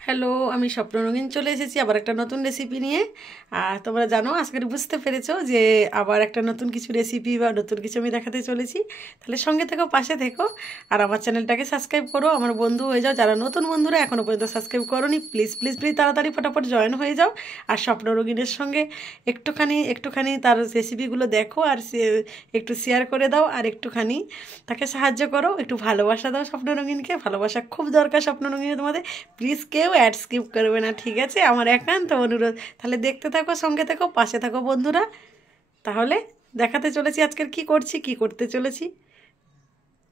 Hello, আমি স্বপ্ন রঙিন চলে এসেছি আবার একটা নতুন রেসিপি নিয়ে। আর তোমরা জানো, আজকে বুঝতে পেরেছো যে আবার একটা নতুন কিছু রেসিপি বা নতুন কিছু আমি দেখাতে চলেছি। তাহলে সঙ্গে থেকো, পাশে থেকো, আর আমার চ্যানেলটাকে সাবস্ক্রাইব করো, আমার বন্ধু হয়ে যাও। যারা নতুন বন্ধুরা এখনও পর্যন্ত সাবস্ক্রাইব করোনি, প্লিজ প্লিজ প্লিজ তাড়াতাড়ি ফটাফট জয়েন হয়ে যাও। আর স্বপ্ন রঙিনের সঙ্গে একটুখানি একটুখানি তার রেসিপিগুলো দেখো, আর একটু শেয়ার করে দাও, আর একটুখানি তাকে সাহায্য করো, একটু ভালোবাসা দাও স্বপ্ন রঙিনকে। ভালোবাসা খুব দরকার স্বপ্ন রঙিনে তোমাদের। প্লিজ কেউ অ্যাড স্কিপ করবে না, ঠিক আছে? আমার একান্ত অনুরোধ। তাহলে দেখতে থাকো, সঙ্গে থাকো, পাশে থাকো বন্ধুরা। তাহলে দেখাতে চলেছি আজকের কি করছি, কি করতে চলেছি,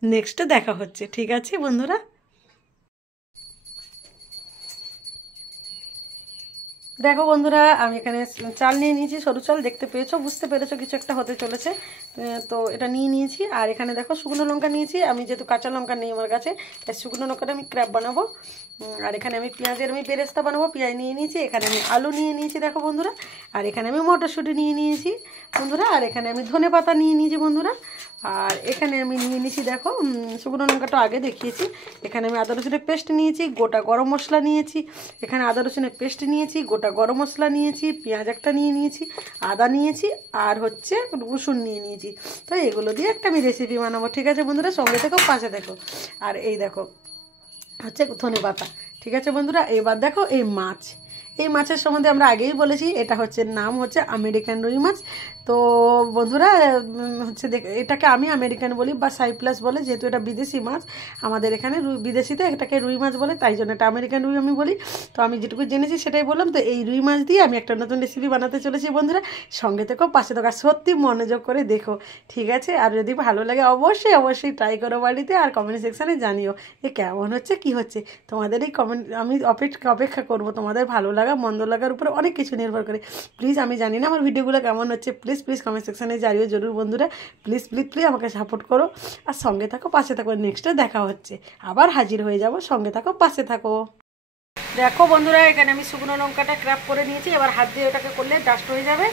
নেক্সটে দেখা হচ্ছে, ঠিক আছে বন্ধুরা? দেখো বন্ধুরা, আমি এখানে চাল নিয়ে নিয়েছি, সরু চাল। দেখতে পেয়েছো, বুঝতে পেরেছো কিছু একটা হতে চলেছে। তো এটা নিয়ে নিয়েছি। আর এখানে দেখো শুকনো লঙ্কা নিয়েছি আমি, যেহেতু কাঁচা লঙ্কা নেই আমার কাছে, তাই শুকনো লঙ্কাটা আমি ক্র্যাব বানাবো। আর এখানে আমি পেঁয়াজের বেরেস্তা বানাবো, পেঁয়াজ নিয়ে নিয়েছি। এখানে আমি আলু নিয়ে নিয়েছি দেখো বন্ধুরা। আর এখানে আমি মটরশুঁটি নিয়ে নিয়েছি বন্ধুরা। আর এখানে আমি ধনে পাতা নিয়ে নিয়েছি বন্ধুরা। আর এখানে আমি নিয়ে নিয়েছি দেখো, শুকনো লঙ্কাটা আগে দেখিয়েছি। এখানে আমি আদা রসুনের পেস্ট নিয়েছি, গোটা গরম মশলা নিয়েছি। এখানে আদা রসুনের পেস্ট নিয়েছি, গোটা গরম মশলা নিয়েছি, পেঁয়াজ একটা নিয়ে নিয়েছি, আদা নিয়েছি, আর হচ্ছে রসুন নিয়ে নিয়েছি। তো এগুলো দিয়ে একটা আমি রেসিপি বানাবো, ঠিক আছে বন্ধুরা? সঙ্গে থেকো, পাশে থেকো। আর এই দেখো হচ্ছে ধনে পাতা, ঠিক আছে বন্ধুরা? এবার দেখো এই মাছ। এই মাছের সম্বন্ধে আমরা আগেই বলেছি, এটা হচ্ছে নাম হচ্ছে আমেরিকান রুই মাছ। তো বন্ধুরা, হচ্ছে এটাকে আমি আমেরিকান বলি বা সাইপ্লাস বলে, যেহেতু এটা বিদেশি মাছ। আমাদের এখানে বিদেশিতে এটাকে রুই মাছ বলে, তাই জন্য এটা আমেরিকান রুই আমি বলি। তো আমি যেটুকু জেনেছি সেটাই বললাম। তো এই রুই মাছ দিয়ে আমি একটা নতুন রেসিপি বানাতে চলেছি বন্ধুরা। সঙ্গে থেকো, পাশে থাকো, আর সত্যি মনোযোগ করে দেখো, ঠিক আছে? আর যদি ভালো লাগে অবশ্যই অবশ্যই ট্রাই করো বাড়িতে, আর কমেন্ট সেকশানে জানিও যে কেমন হচ্ছে, কি হচ্ছে। তোমাদের এই কমেন্ট আমি অপেক্ষা করবো। তোমাদের ভালো লাগা মন্দ লাগার উপরে অনেক কিছু নির্ভর করে। প্লিজ, আমি জানি না আমার ভিডিওগুলো কেমন হচ্ছে, প্লিজ প্লিজ কমেন্ট সেকশানে জানিও জরুর বন্ধুরা। প্লিজ প্লিজ প্লিজ আমাকে সাপোর্ট করো, আর সঙ্গে থাকো, পাশে থাকো। নেক্সটে দেখা হচ্ছে, আবার হাজির হয়ে যাব। সঙ্গে থাকো, পাশে থাকো। দেখো বন্ধুরা, এখানে আমি শুকনো লঙ্কাটা ক্র্যাপ করে নিয়েছি। এবার হাত দিয়ে ওটাকে করলে ডাস্ট হয়ে যাবে।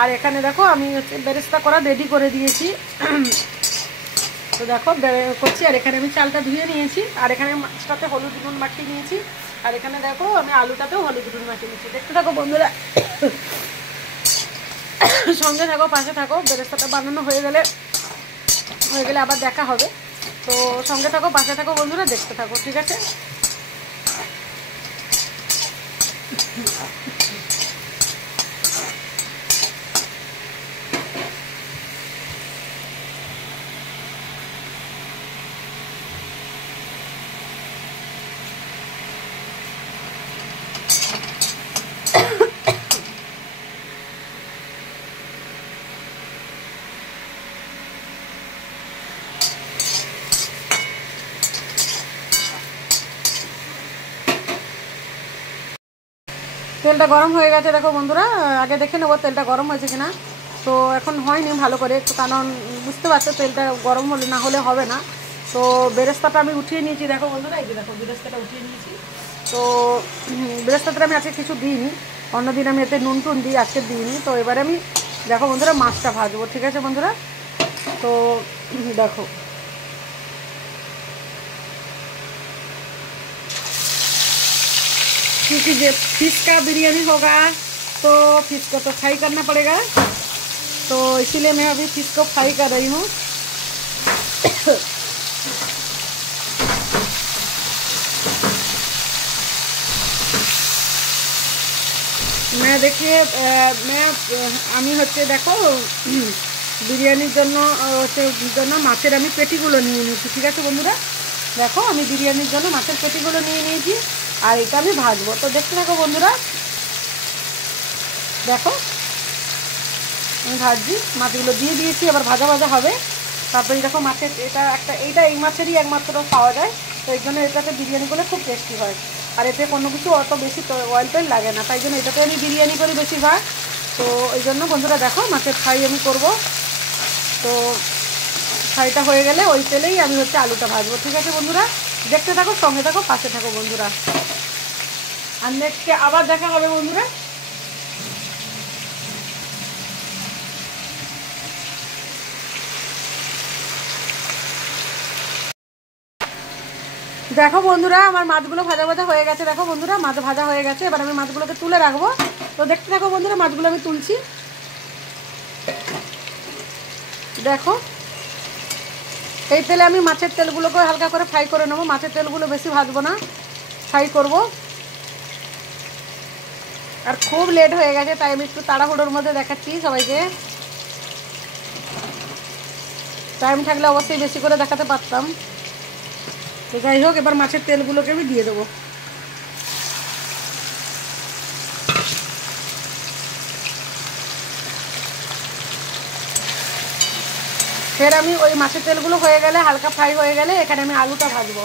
আর এখানে দেখো আমি হচ্ছে বেরেস্তা করা রেডি করে দিয়েছি। তো দেখো করছি। আর এখানে আমি চালটা ধুয়ে নিয়েছি। আর এখানে মাছটাতে হলুদ নুন মাখিয়ে নিয়েছি। আর এখানে দেখো আমি আলুটাতেও হলুদ নুন মাখিয়ে নিয়েছি। দেখতে থাকো বন্ধুরা, সঙ্গে থাকো, পাশে থাকো। বেরেস্তাটা বানানো হয়ে গেলে আবার দেখা হবে। তো সঙ্গে থাকো, পাশে থাকো বন্ধুরা, দেখতে থাকো, ঠিক আছে? তেলটা গরম হয়ে গেছে দেখো বন্ধুরা। আগে দেখে নেবো তেলটা গরম হয়েছে কিনা। তো এখন হয়নি ভালো করে একটু, কারণ বুঝতে পারছো তেলটা গরম হলে না হলে হবে না। তো বেরেস্তাটা আমি উঠিয়ে নিয়েছি দেখো বন্ধুরা। এই যে দেখো বেরেস্তাটা উঠিয়ে নিয়েছি। তো বেরেস্তাটা আমি আজকে কিছু দিইনি, অন্যদিন আমি এতে নুন টুন দিই, আজকে দিইনি। তো এবারে আমি দেখো বন্ধুরা মাছটা ভাজবো, ঠিক আছে বন্ধুরা? তো দেখো, क्योंकि ये फिश का बिरयानी होगा तो फिश को तो फ्राई करना पड़ेगा। तो इसीलिए मैं अभी फिश को फ्राई कर रही हूँ। मैं देखिए मैं আমি হচ্ছে দেখো বিরিয়ানির জন্য মাছের আমি পেটিগুলো নিয়ে নিয়েছি, ঠিক আছে বন্ধুরা? দেখো আমি বিরিয়ানির জন্য মাছের পেটিগুলো নিয়ে নিয়েছি। আর এটা আমি ভাজবো। তো দেখতে থাকো বন্ধুরা। দেখো আমি ভাজছি, মাছগুলো দিয়ে দিয়েছি, আবার ভাজা ভাজা হবে। তারপরে দেখো মাছের এইটা এই মাছেরই একমাত্র পাওয়া যায়। তো এই জন্য এটাতে বিরিয়ানি করলে খুব টেস্টি হয়। আর এতে কোনো কিছু অত বেশি অয়েল টেল লাগে না, তাই জন্য এটাতে আমি বিরিয়ানি করি বেশিরভাগ। তো এই জন্য বন্ধুরা দেখো মাছের ফ্রাই আমি করব। তো ফ্রাইটা হয়ে গেলে ওই তেলেই আমি হচ্ছে আলুটা ভাজবো, ঠিক আছে বন্ধুরা? দেখতে থাকো, সঙ্গে থাকো, পাশে থাকো বন্ধুরা। আর নেক্সটে আবার দেখা হবে বন্ধুরা। দেখো বন্ধুরা আমার মাছগুলো ভাজা ভাজা হয়ে গেছে। দেখো বন্ধুরা মাছ ভাজা হয়ে গেছে। এবার আমি মাছগুলোকে তুলে রাখবো। তো দেখতে থাকো বন্ধুরা, মাছগুলো আমি তুলছি। দেখো এই তেলে আমি মাছের তেলগুলোকে হালকা করে ফ্রাই করে নেবো। মাছের তেলগুলো বেশি ভাজবো না, ফ্রাই করব। আর খুব লেট হয়ে গেছে তাই আমি একটু তাড়াহুড়োর মধ্যে দেখাচ্ছি সবাইকে। টাইম থাকলে অবশ্যই বেশি করে দেখাতে পারতাম। তো যাই হোক, এবার মাছের তেলগুলোকে আমি দিয়ে দেবো। ফের আমি ওই মাছের তেলগুলো হয়ে গেলে, হালকা ফ্রাই হয়ে গেলে, এখানে আমি আলুটা ভাজবো।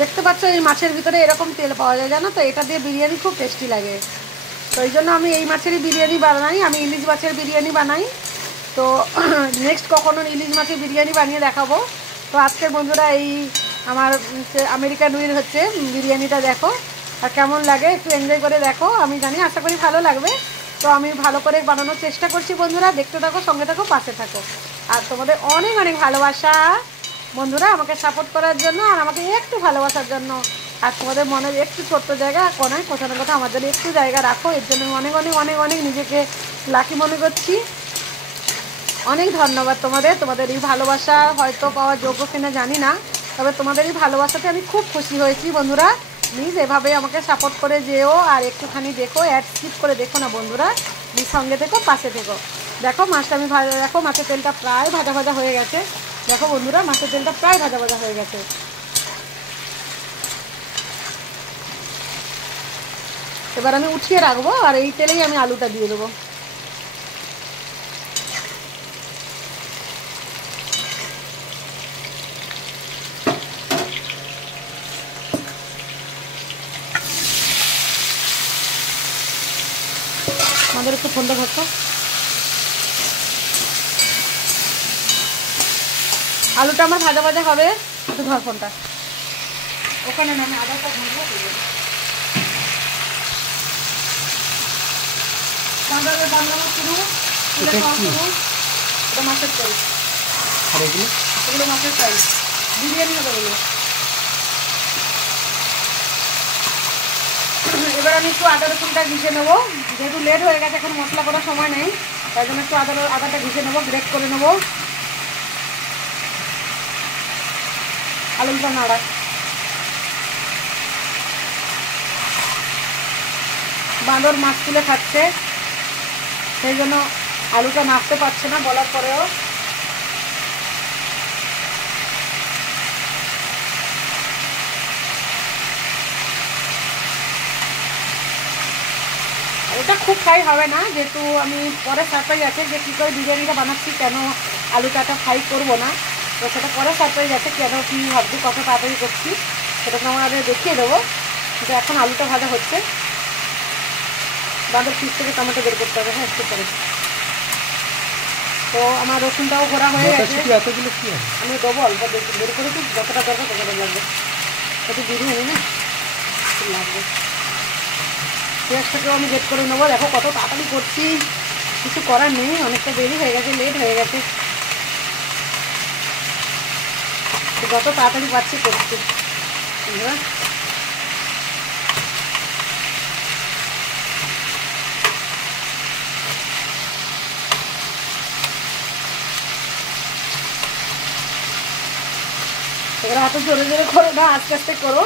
দেখতে পাচ্ছ এই মাছের ভিতরে এরকম তেল পাওয়া যায়, জানো তো? এটা দিয়ে বিরিয়ানি খুব টেস্টি লাগে। তো এই জন্য আমি এই মাছেরই বিরিয়ানি বানাই। আমি ইলিশ মাছের বিরিয়ানি বানাই। তো নেক্সট কখনো ইলিশ মাছের বিরিয়ানি বানিয়ে দেখাবো। তো আজকের বন্ধুরা এই আমার আমেরিকান উইল হচ্ছে বিরিয়ানিটা দেখো, আর কেমন লাগে একটু এনজয় করে দেখো। আমি জানি আশা করি ভালো লাগবে। তো আমি ভালো করে বানানোর চেষ্টা করছি বন্ধুরা। দেখতে থাকো, সঙ্গে থাকো, পাশে থাকো। আর তোমাদের অনেক অনেক ভালোবাসা বন্ধুরা আমাকে সাপোর্ট করার জন্য, আর আমাকে একটু ভালোবাসার জন্য। আর তোমাদের মনে একটু ছোট্ট জায়গা কোনায় কোথাও না কোথাও আমার জন্য একটু জায়গা রাখো। এর জন্য অনেক অনেক অনেক অনেক নিজেকে লাকি মনে করছি। অনেক ধন্যবাদ তোমাদের। তোমাদের এই ভালোবাসা হয়তো পাওয়ার যোগ্য কিনা জানি না, তবে তোমাদের এই ভালোবাসাতে আমি খুব খুশি হয়েছি বন্ধুরা। প্লিজ এভাবে আমাকে সাপোর্ট করে যেও, আর একটুখানি দেখো, অ্যাড স্কিপ করে দেখো না বন্ধুরা। প্লিজ সঙ্গে থেকো, পাশে থেকো। দেখো মাছটা আমি দেখো মাছের তেলটা প্রায় ভাজা ভাজা হয়ে গেছে। দেখো বন্ধুরা মাছের তেলটা প্রায় ভাজা ভাজা হয়ে গেছে। এবার আমি উঠিয়ে রাখবো, আর এই তেলেই আমি আলুটা দিয়ে দেবো। আমাদের একটু ফোনটা ধরতো। আলুটা আমার ভাজা ভাজা হবে, একটু ধর ফোনটা। ওখানে না, আমি আদাটা ভাজবো। বানানো শুরু, এটা মাছের তেল, এগুলো মাছের তেল, বিরিয়ানি হবে এগুলো। এবার আমি একটু আদা রসুনটা ঘিষে নেবো। যেহেতু লেট হয়ে গেছে, এখন মশলা করার সময় নেই, তাই জন্য একটু আদাটা ঘিষে নেবো, গ্রেট করে নেবো। আলুটা নাড়া, বাঁদর মাছ তুলে খাচ্ছে, সেই জন্য আলুটা নাড়তে পারছে না বলার পরেও। এটা খুব ফ্রাই হবে না, যেহেতু আমি পরে সারপ্রাইজ আছে যে কী করে বিরিয়ানিটা বানাচ্ছি, কেন আলুটাটা ফ্রাই করবো না। তো সেটা পরে সারপ্রাইজ আছে, কেন কী ভাবছি, কত তাড়াতাড়ি করছি, সেটা তোমাদের দেখিয়ে দেবো। কিন্তু এখন আলুটা ভাজা হচ্ছে। বাঁধের পিস থেকে টমেটো বের করতে হবে, হ্যাঁ একটু করে। তো আমার রসুনটাও ঘোরা হয়ে গেছে। আমি দেবো অল্প বের করেছি, যতটা দরকার ততটা লাগবে। একটু বিরিয়ানি না লাগবে। পেঁয়াজটাকেও আমি রেড করে নেবো। দেখো কত তাড়াতাড়ি করছি, কিছু করার নেই, অনেকটা দেরি হয়ে গেছে, লেট হয়ে গেছে। যত তাড়াতাড়ি পাচ্ছি করছি। এবার এত জোরে জোরে করো না, আস্তে আস্তে করো।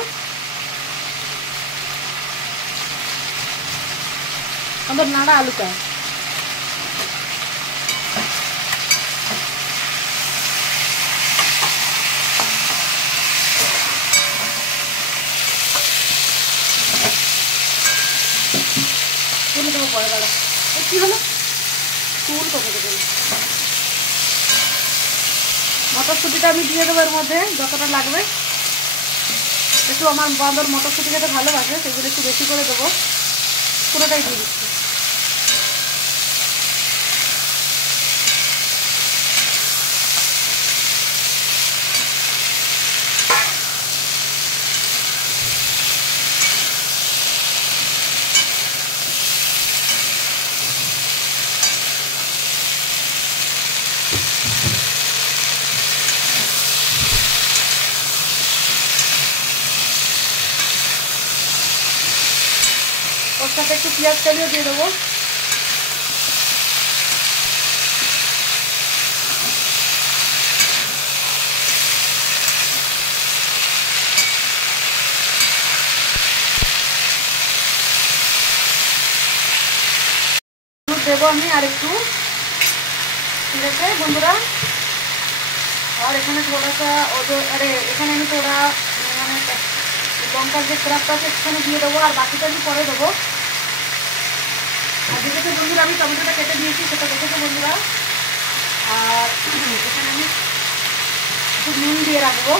আমাদের নাড়া আলুটা তুলে দেবো পরে। দাঁড়া, কি হলো? চুল কোথায় গেল? মটরশুঁটিটা আমি দিয়ে দেবো এর মধ্যে, যতটা লাগবে। একটু আমার বাঁদর মটরশুঁটি খেতে ভালোবাসে, সেগুলো একটু বেশি করে দেবো। পুরোটাই দিয়ে দিচ্ছি। মাছটাতে একটু পেঁয়াজ কালিও দিয়ে দেবো। দেবো আমি আর একটু, ঠিক আছে বন্ধুরা। আর এখানে থোড়াসা আরে এখানে আমি থোড়া মানে লঙ্কার যে ক্রাফটা আছে এখানে দিয়ে দেবো, আর বাকিটা আমি পরে দেবো। আর দেখেছো বন্ধুরা আমি টমেটোটা কেটে দিয়েছি, সেটা দেখেছো বন্ধুরা। আর এখানে আমি একটু নুন দিয়ে রাখবো,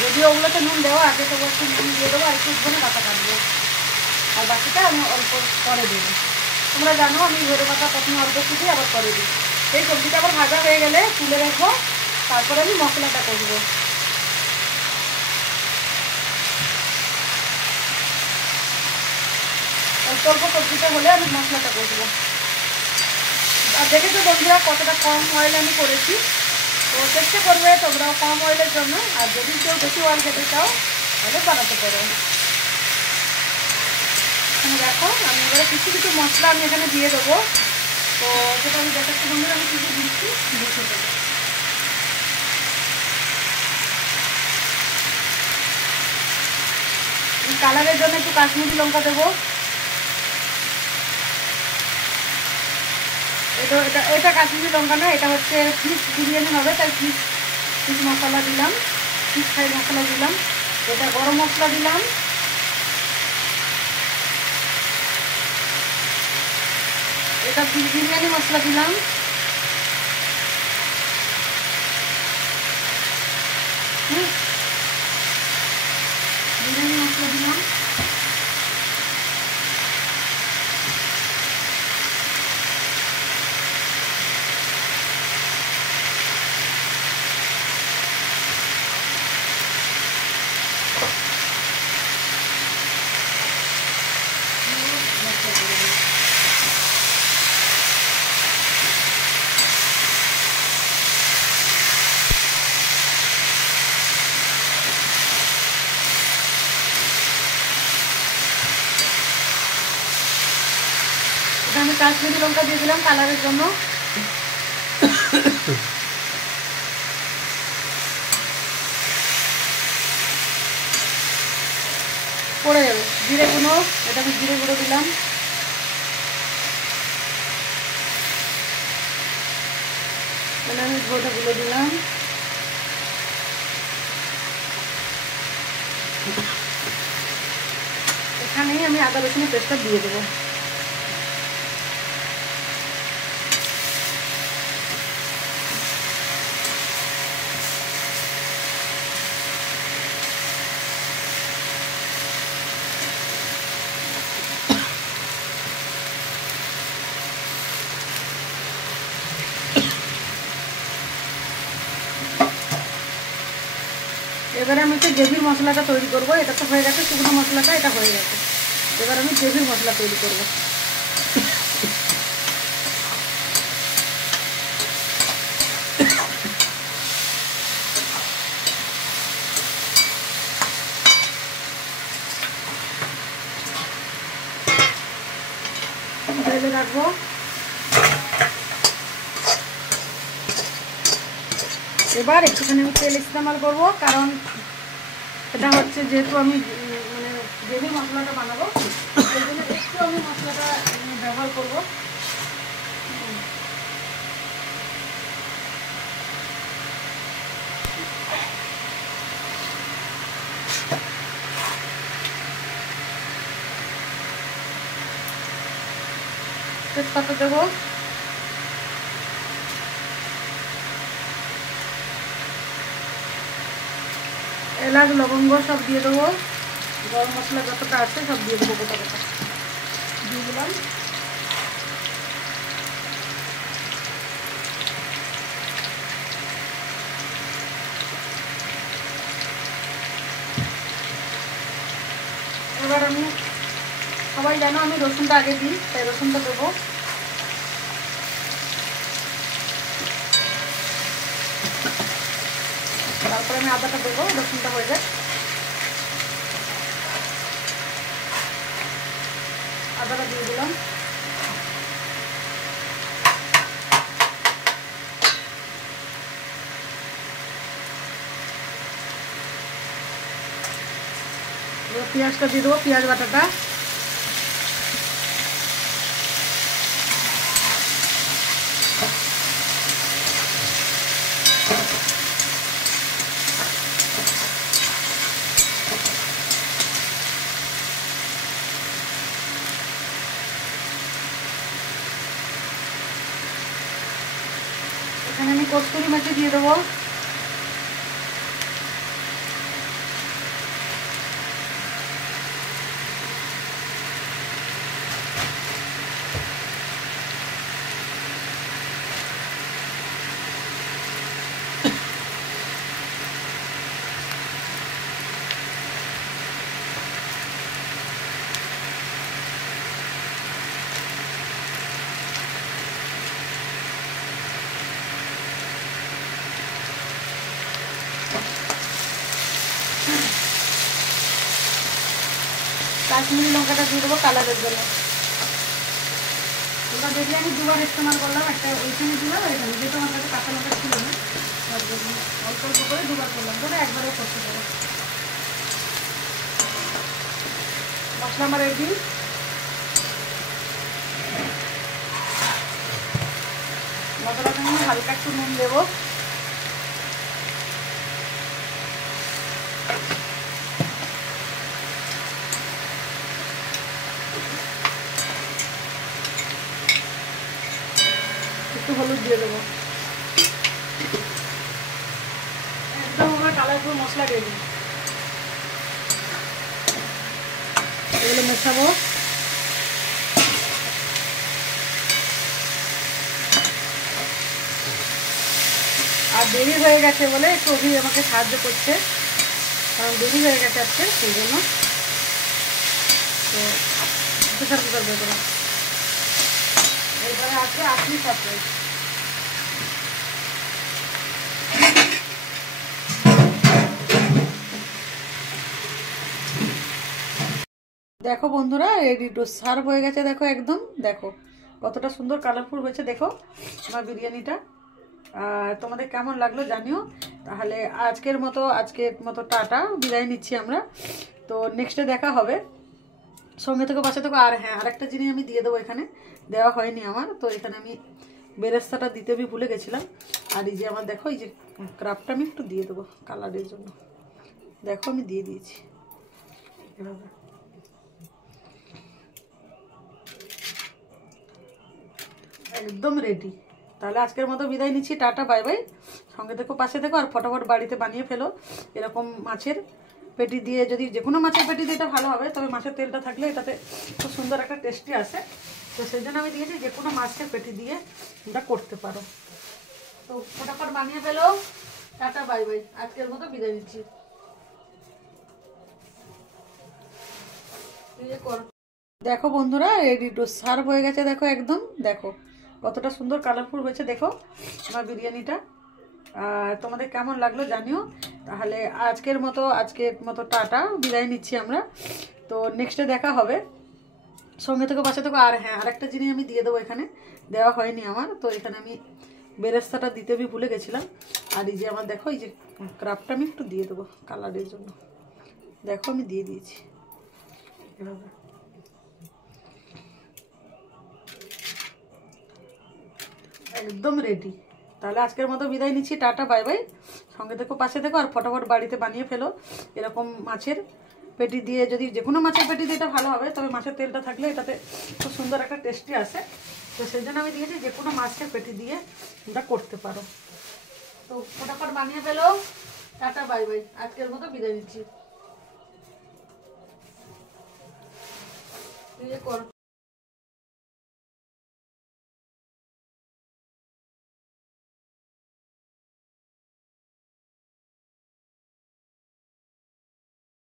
যদিও ওগুলোতে নুন দেওয়া আছে, তবু একটু নুন দিয়ে দেবো আর একটু ধনে পাতা কাটবো, আর বাকিটা আমি অল্প পরে দেবো। তোমরা জানো আমি ধনে পাতা প্রথমে অল্প একটু দিই, আবার পরে দিই। এই সবজিটা আবার ভাজা হয়ে গেলে তুলে রাখবো, তারপরে আমি মশলাটা করবো। অল্প অল্প সবজিটা হলে আমি মশলাটা করবো। আর দেখেছো বন্ধুরা কতটা কম অয়েল আমি করেছি, তো চেষ্টা করবে তোমরাও কম অয়েলের জন্য। আর যদি কেউ বেশি অয়েল খেতে চাও তাহলে বানাতে পারো। এখানে দেখো আমি এবারে কিছু কিছু মশলা আমি এখানে দিয়ে দেবো, তো সেটা আমি দেখাচ্ছি বন্ধুরা আমি কিছু দিচ্ছি, দেখে দেবো। কালারের জন্য একটু কাশ্মীরি লঙ্কা দেবো। এটা কাশ্মীরি লঙ্কা না, এটা হচ্ছে ফিশ বিরিয়ানি হবে, তাই ফিশ মশলা দিলাম, ফিশ ফ্রাই মশলা দিলাম। এটা গরম মশলা দিলাম, এটা বিরিয়ানি মশলা দিলাম, বিরিয়ানি মশলা দিলাম। আমি কাশ্মীরি লঙ্কা দিয়ে দিলাম কালারের জন্য। পড়ে যাবে জিরে গুঁড়ো, এটা আমি জিরে গুঁড়ো দিলাম। আমি ধনে গুঁড়ো দিলাম। এখানেই আমি আদা রসুনের পেস্টটা দিয়ে দেবো। এবারে আমি একটু গ্রেভির মশলাটা তৈরি করব। এটা তো হয়ে গেছে শুকনো মশলাটা, এটা হয়ে গেছে। এবার আমি গ্রেভির মশলা তৈরি করব। ঢেলে রাখবো। এবার একটুখানি আমি তেল ইস্তেমাল করব, কারণ এটা হচ্ছে যেহেতু আমি মানে গ্রেভি মশলাটা বানাবো, সেই জন্য একটু আমি মশলাটা ব্যবহার করব। তেজপাতা দেবো, এলাচ লবঙ্গ সব দিয়ে দেবো, গরম মশলা যতটা আছে সব দিয়ে দেবো, গোটা গোটা দিয়ে দিলাম। এবার আমি সবাই জানো আমি রসুনটা আগে দিই, তাই রসুনটা দেবো। তারপরে আমি আদাটা দেবো, রসুনটা হয়ে যায়। আদাটা দিয়ে দিলাম। পেঁয়াজটা দিয়ে দেবো, পেঁয়াজ বাটাটা। এখানে আমি কস্তুরি মেথি দিয়ে দেবো। কাশ্মীরি লঙ্কাটা দিয়ে দেবো কালারের জন্য। ওটা দেখলে আমি দুবার ইস্তেমাল করলাম, একটা ওইখানে দিলাম, ওইখানে যেহেতু আমার কাছে কাঁচা লঙ্কা ছিল না, অল্প অল্প করে দুবার করলাম, ধরে একবারে করতে পারো। মশলা আমার রেডি। মশলাটা নিয়ে হালকা একটু নুন দেবো। একটু হলুদ দিয়ে দেবো। একদম আমার কালারফুল মশলা রেডি। এগুলো মেশাবো। আর দেরি হয়ে গেছে বলে একটু অভি আমাকে সাহায্য করছে, কারণ দেরি হয়ে গেছে আজকে, সেই জন্য। তো প্রেশার কুকার বের করো। এরপরে আছে আখনি সাপ্লাই। দেখো বন্ধুরা, রেডি টু সার্ভ হয়ে গেছে। দেখো একদম, দেখো কতটা সুন্দর কালারফুল হয়েছে। দেখো আমার বিরিয়ানিটা। আর তোমাদের কেমন লাগলো জানিও। তাহলে আজকের মতো টাটা, বিদায় নিচ্ছি আমরা। তো নেক্সটে দেখা হবে। সঙ্গে থেকে পাশে থেকে। আর হ্যাঁ, আরেকটা জিনিস আমি দিয়ে দেবো, এখানে দেওয়া হয়নি আমার। তো এখানে আমি বেরেস্তাটা দিতে আমি ভুলে গেছিলাম। আর এই যে আমার দেখো, এই যে ক্রাফটটা আমি একটু দিয়ে দেবো কালারের জন্য। দেখো আমি দিয়ে দিয়েছি এভাবে। একদম রেডি। তাহলে আজকের মতো বিদায় নিচ্ছি, টাটা বাই বাই। সঙ্গে থেকো, পাশে থেকো, আর ফটাফট বাড়িতে বানিয়ে ফেলো। এরকম মাছের পেটি দিয়ে, যদি যে কোনো মাছের পেটি দিয়ে এটা ভালো হবে, তবে মাছের তেলটা থাকলে এটাতে খুব সুন্দর একটা টেস্টি আসে। তো সেই জন্য আমি দিয়েছি যে কোনো মাছের পেটি দিয়ে এটা করতে পারো। তো ফটাফট বানিয়ে ফেলো, টাটা বাই বাই। আজকের মতো বিদায় নিচ্ছি। দেখো বন্ধুরা, রেডি টু সার্ভ হয়ে গেছে। দেখো একদম, দেখো কতটা সুন্দর কালারফুল হয়েছে। দেখো আমার বিরিয়ানিটা। আর তোমাদের কেমন লাগলো জানিও। তাহলে আজকের মতো টাটা, বিদায় নিচ্ছি আমরা। তো নেক্সটে দেখা হবে। সঙ্গে থেকে পাশে থেকে। আর হ্যাঁ, আরেকটা জিনিস আমি দিয়ে দেবো, এখানে দেওয়া হয়নি আমার। তো এখানে আমি বেরেস্তাটা দিতে আমি ভুলে গেছিলাম। আর এই যে আমার দেখো, এই যে ক্রাফটটা আমি একটু দিয়ে দেবো কালারের জন্য। দেখো আমি দিয়ে দিয়েছি এভাবে। একদম রেডি। তাহলে আজকের মতো বিদায় নিচ্ছি, টাটা বাই বাই। সঙ্গে থেকো, পাশে থেকো, আর ফটাফট বাড়িতে বানিয়ে ফেলো। এরকম মাছের পেটি দিয়ে, যদি যে কোনো মাছের পেটি দিয়ে এটা ভালো হবে, তবে মাছের তেলটা থাকলে এটাতে খুব সুন্দর একটা টেস্টি আসে। তো সেই জন্য আমি দিয়েছি যে কোনো মাছের পেটি দিয়ে এটা করতে পারো। তো ফটাফট বানিয়ে ফেলো, টাটা বাই বাই। আজকের মতো বিদায় নিচ্ছি।